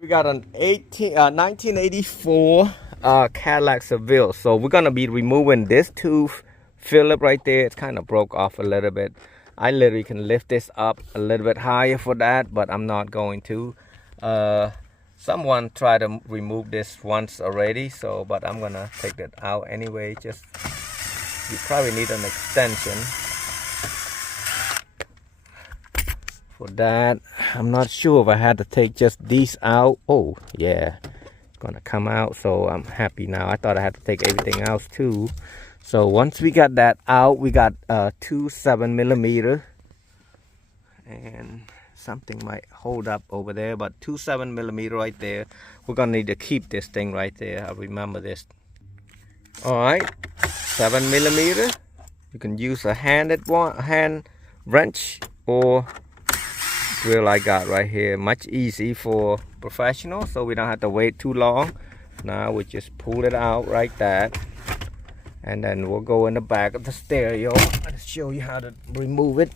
We got an 1984 Cadillac Seville. So we're gonna be removing this tooth Phillip right there. It's kind of broke off a little bit. I literally can lift this up a little bit higher for that, but I'm not going to. Someone tried to remove this once already, so but I'm gonna take that out anyway. Just you probably need an extension for that. I'm not sure if I had to take just these out. Oh yeah, it's gonna come out, so I'm happy now. I thought I had to take everything else too. So once we got that out, we got 2 7mm, and something might hold up over there, but 2 7mm right there. We're gonna need to keep this thing right there. I remember this. All right, 7mm. You can use a hand wrench or drill I got right here. Much easy for professionals, so we don't have to wait too long. Now we just pull it out like that, and then we'll go in the back of the stereo and show you how to remove it.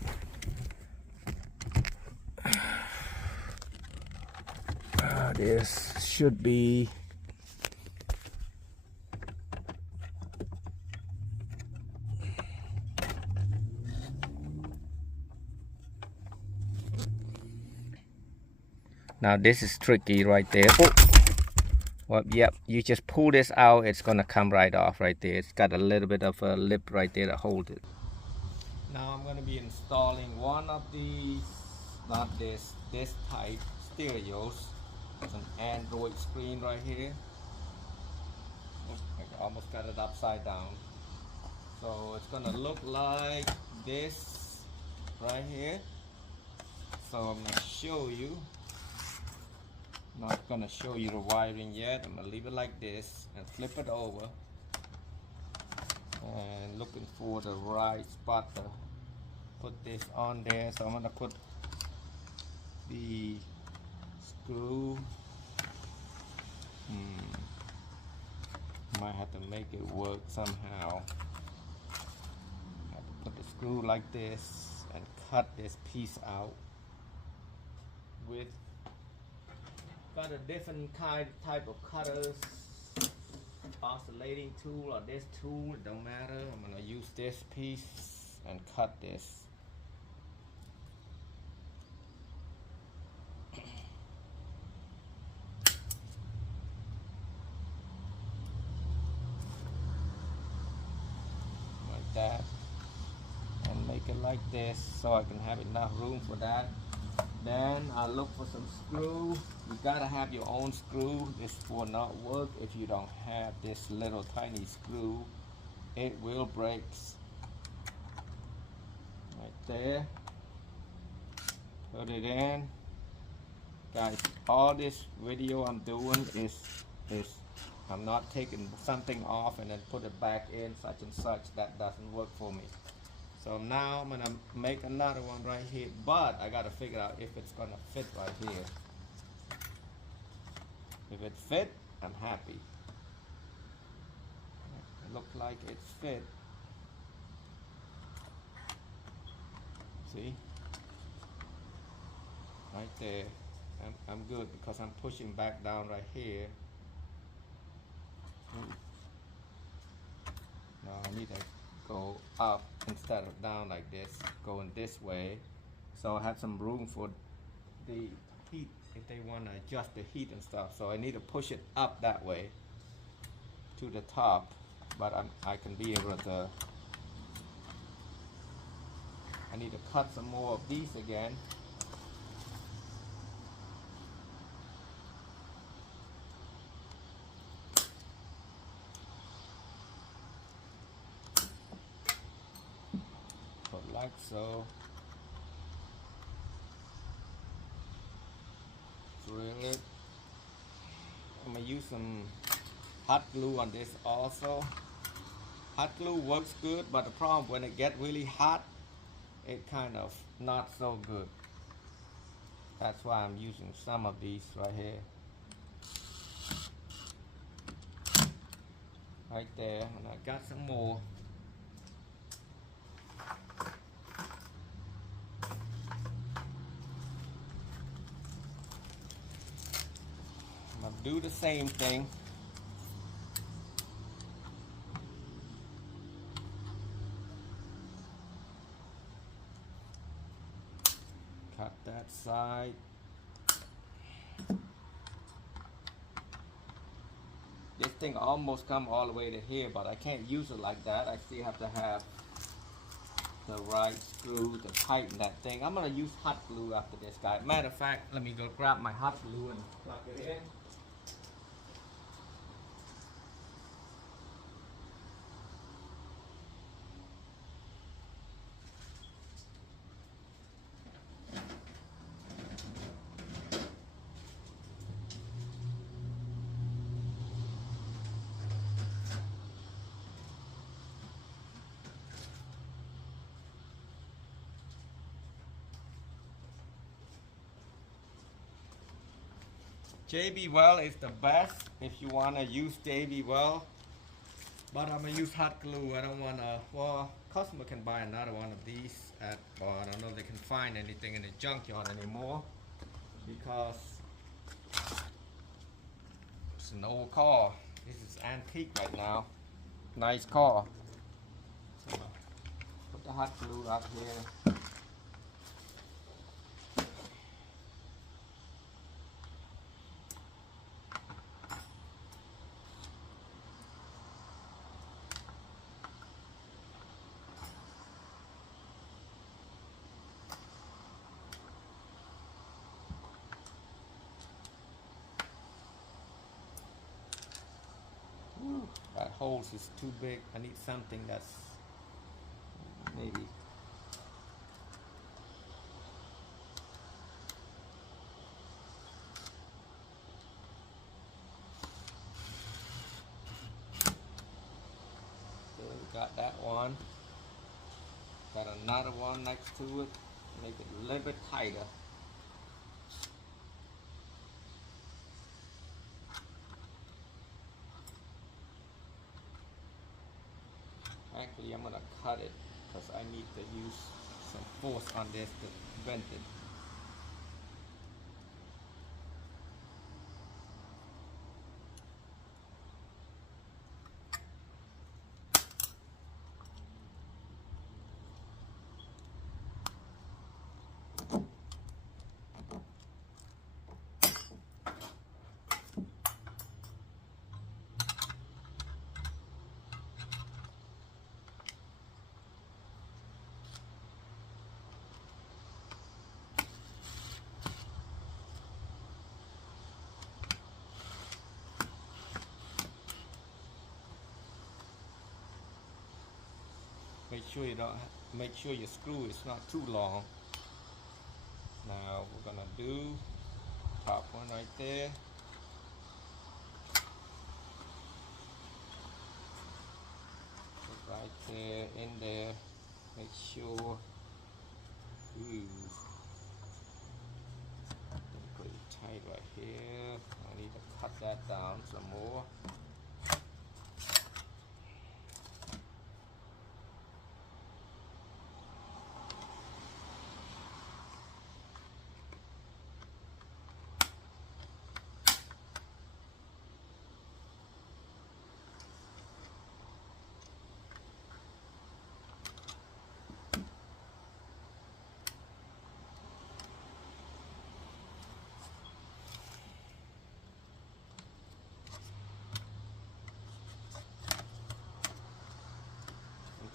This should be now. This is tricky right there. Oh. Well, yep, you just pull this out, it's gonna come right off right there. It's got a little bit of a lip right there to hold it. Now I'm gonna be installing one of these, not this type stereos. It's an Android screen right here. Oh, I almost got it upside down. So it's gonna look like this right here. So I'm gonna show you. Not gonna show you the wiring yet. I'm gonna leave it like this and flip it over, and looking for the right spot to put this on there. So I'm gonna put the screw. Might have to make it work somehow. Have to put the screw like this and cut this piece out with. Got a different type of cutters, oscillating tool or this tool, it don't matter. I'm gonna use this piece and cut this. Like that. And make it like this so I can have enough room for that. Then I look for some screw. You gotta have your own screw. This will not work if you don't have this little tiny screw. It will break. Right there. Put it in. Guys, all this video I'm doing is I'm not taking something off and then put it back in such and such. That doesn't work for me. So now I'm gonna make another one right here, but I gotta figure out if it's gonna fit right here. If it fit, I'm happy. It looks like it's fit. See? Right there. I'm good because I'm pushing back down right here. Now I need to go up instead of down like this, going this way, so I have some room for the heat if they want to adjust the heat and stuff. So I need to push it up that way to the top, but I can be able to. I need to cut some more of these again. Like so. Drill it. I'm gonna use some hot glue on this also. Hot glue works good, but the problem when it gets really hot, it kind of not so good. That's why I'm using some of these right here. Right there, and I got some more. do the same thing. Cut that side. This thing almost come all the way to here, but I can't use it like that. I still have to have the right screw to tighten that thing. I'm gonna use hot glue after this, guy. Matter of fact, let me go grab my hot glue and plug it in. JB Well is the best if you want to use JB Well, but I'm going to use hot glue. I don't want to, well, customer can buy another one of these at, well, I don't know if they can find anything in the junkyard anymore, because it's an old car. This is antique right now. Nice car. So, put the hot glue out here. That hole is too big. I need something that's maybe there. We got that one. Got another one next to it. Make it a little bit tighter. Actually, I'm gonna cut it because I need to use some force on this to bend it. Make sure your screw is not too long. Now we're gonna do top one right there. Put right there in there. Make sure. Put it tight right here. I need to cut that down some more.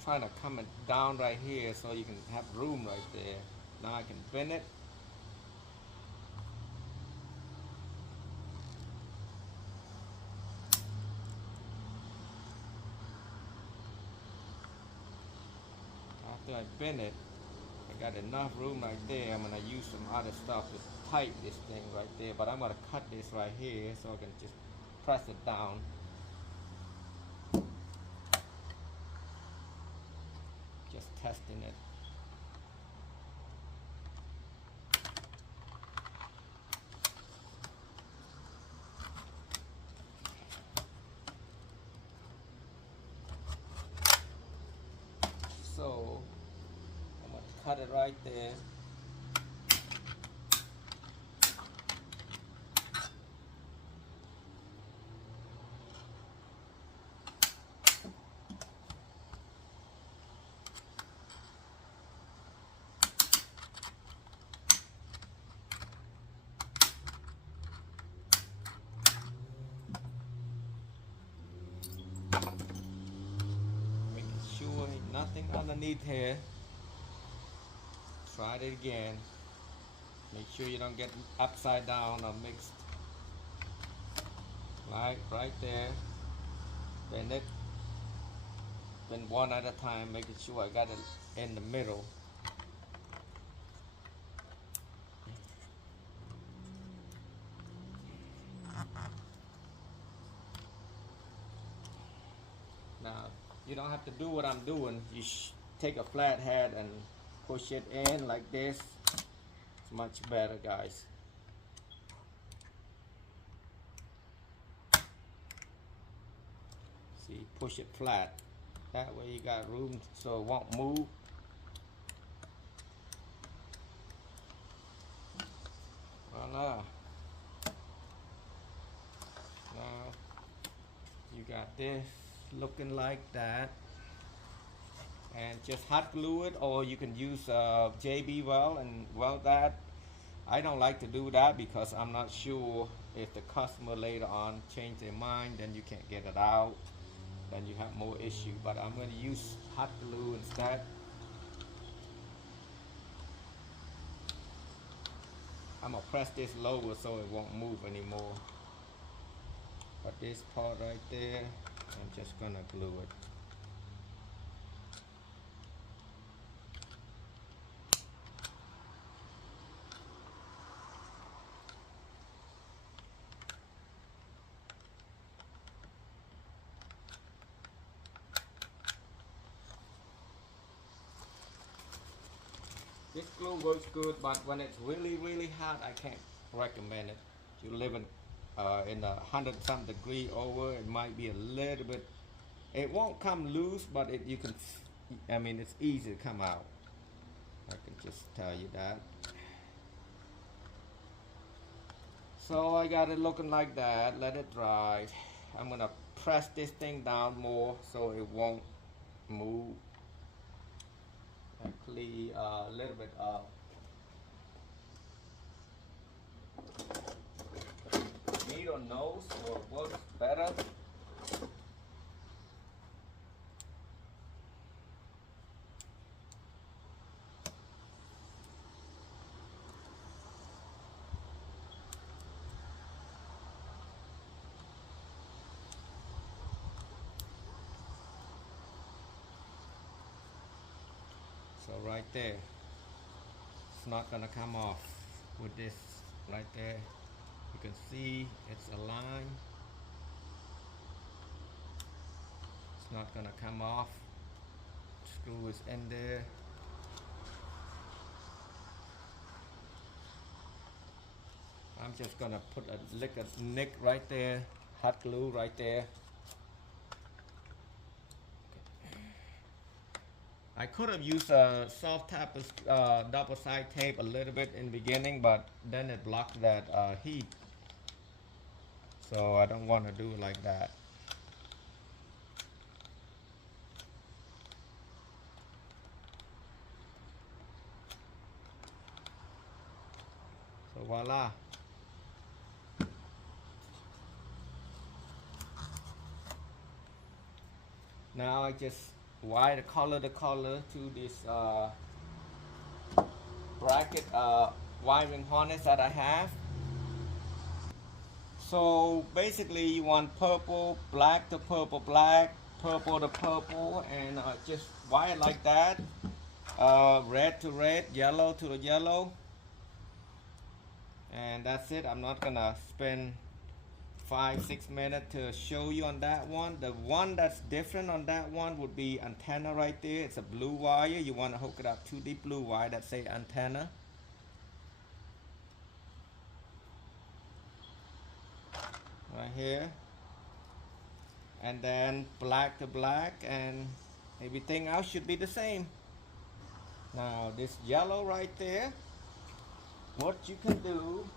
Trying to come it down right here so you can have room right there. Now I can bend it. After I bend it, I got enough room right there. I'm gonna use some other stuff to tighten this thing right there, but I'm gonna cut this right here so I can just press it down. Just testing it. So I'm gonna cut it right there. teeth here. Try it again. Make sure you don't get upside down or mixed. Right there. Bend it. Bend one at a time, making sure I got it in the middle. Now, you don't have to do what I'm doing. You take a flat head and push it in like this. It's much better, guys. See, push it flat. That way you got room so it won't move. Voila. Now you got this looking like that. And just hot glue it, or you can use JB weld and weld that. I don't like to do that because I'm not sure if the customer later on change their mind, then you can't get it out, then you have more issue. But I'm going to use hot glue instead. I'm going to press this lower so it won't move anymore. But this part right there, I'm just going to glue it. This glue works good, but when it's really hot, I can't recommend it. If you live in a 100-something degree over, it might be a little bit. It won't come loose, but you can. I mean, it's easy to come out. I can just tell you that. So I got it looking like that. Let it dry. I'm gonna press this thing down more so it won't move. Actually, a little bit of needle nose works better. So right there, it's not gonna come off with this right there. You can see it's aligned. It's not gonna come off. Screw is in there. I'm just gonna put a nick right there, hot glue right there. I could have used a soft double side tape a little bit in the beginning, but then it blocked that heat. So I don't want to do it like that. So voila. Now I just wire the color to this bracket wiring harness that I have. So basically you want purple, black to purple, black, purple to purple, and just wire like that. Red to red, yellow to the yellow. And that's it. I'm not gonna spend 5-6 minutes to show you on that one. The one that's different on that one would be antenna right there. It's a blue wire. You want to hook it up to the blue wire that say antenna. Right here. And then black to black, and everything else should be the same. Now this yellow right there, what you can do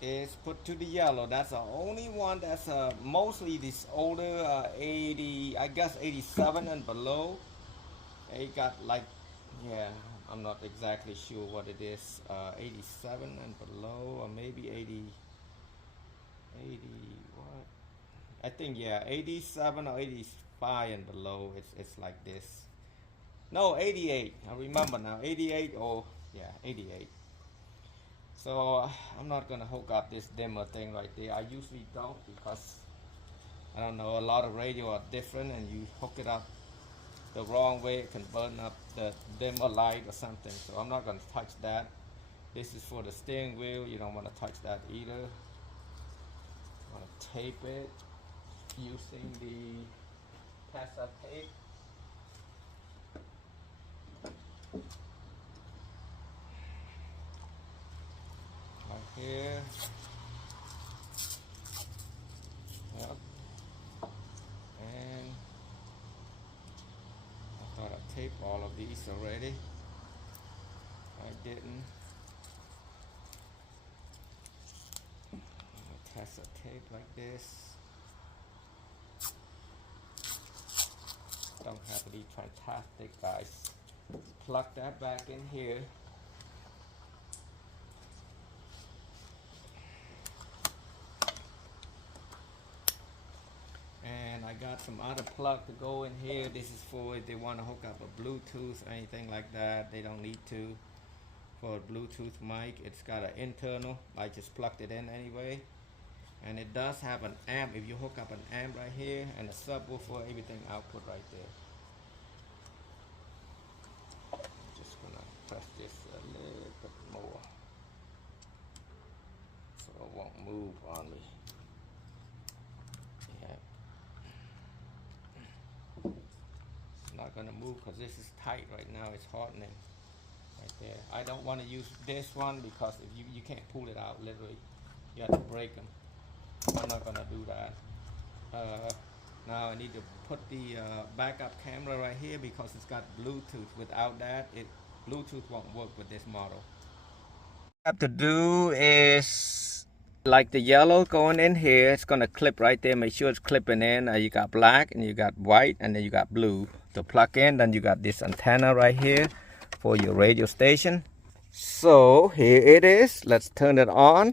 is put to the yellow. That's the only one that's mostly this older 80, I guess 87 and below. It got like, yeah, I'm not exactly sure what it is, 87 and below, or maybe 80 what? I think, yeah, 87 or 85 75 and below, it's like this. No, 88. I remember now, 88 or yeah, 88. So I'm not gonna hook up this dimmer thing right there. I usually don't, because I don't know, a lot of radio are different, and you hook it up the wrong way, it can burn up the dimmer light or something. So I'm not gonna touch that. This is for the steering wheel. You don't want to touch that either. I'm gonna tape it using the Tessa tape. Right here. Yep. And I thought I taped all of these already. I didn't. Test a tape like this. Don't have to be fantastic, guys. Plug that back in here. And I got some other plug to go in here. This is for if they want to hook up a Bluetooth or anything like that. They don't need to. For a Bluetooth mic, it's got an internal. I just plugged it in anyway. And it does have an amp. If you hook up an amp right here and a subwoofer, everything output right there. I'm just gonna press this a little bit more so it won't move on me. Yeah. It's not gonna move because this is tight right now. It's hardening right there. I don't want to use this one because if you can't pull it out literally. You have to break them. I'm not gonna do that. Now I need to put the backup camera right here because it's got Bluetooth. Without that, Bluetooth won't work with this model. What I have to do is, like the yellow going in here, it's gonna clip right there. Make sure it's clipping in. You got black and you got white and then you got blue to plug in. Then you got this antenna right here for your radio station. So here it is. Let's turn it on.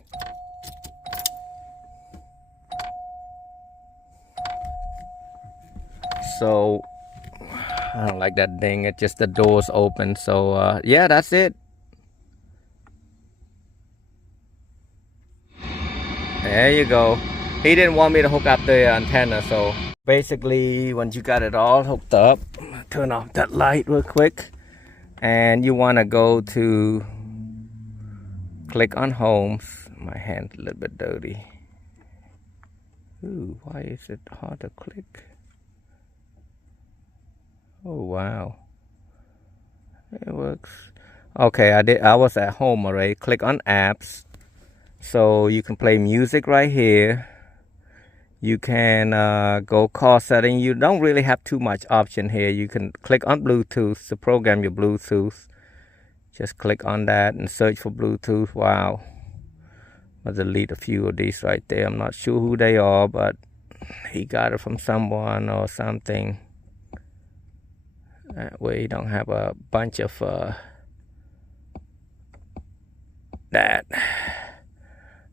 So I don't like that ding. It's just the door's open. So yeah, that's it. There you go. He didn't want me to hook up the antenna. So basically, once you got it all hooked up, turn off that light real quick. And you want to go to click on homes. My hand's a little bit dirty. Ooh, why is it hard to click? Oh wow, it works. Okay, I was at home already. Click on apps, so you can play music right here. You can go call setting. You don't really have too much option here. You can click on Bluetooth to program your Bluetooth. Just click on that and search for Bluetooth. Wow, I'll delete a few of these right there. I'm not sure who they are, but he got it from someone or something. That way you don't have a bunch of that.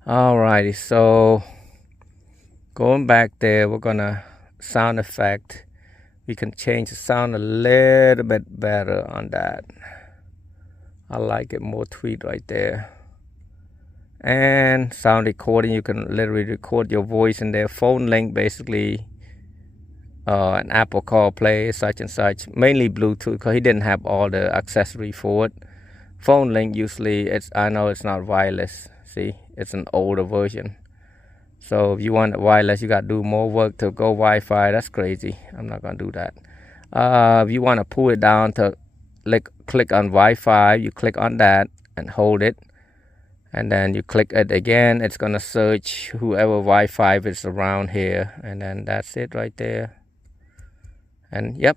Alrighty, so going back there, we're gonna sound effect. We can change the sound a little bit better on that. I like it more tweet right there. And sound recording, you can literally record your voice in there. Phone link, basically an Apple CarPlay, such and such, mainly Bluetooth, because he didn't have all the accessory for it. Phone link, usually I know it's not wireless. See, it's an older version. So if you want wireless, you got to do more work to go Wi-Fi. That's crazy. I'm not gonna do that. If you want to pull it down to click on Wi-Fi, you click on that and hold it, and then you click it again. It's gonna search whoever Wi-Fi is around here, and then that's it right there. And yep,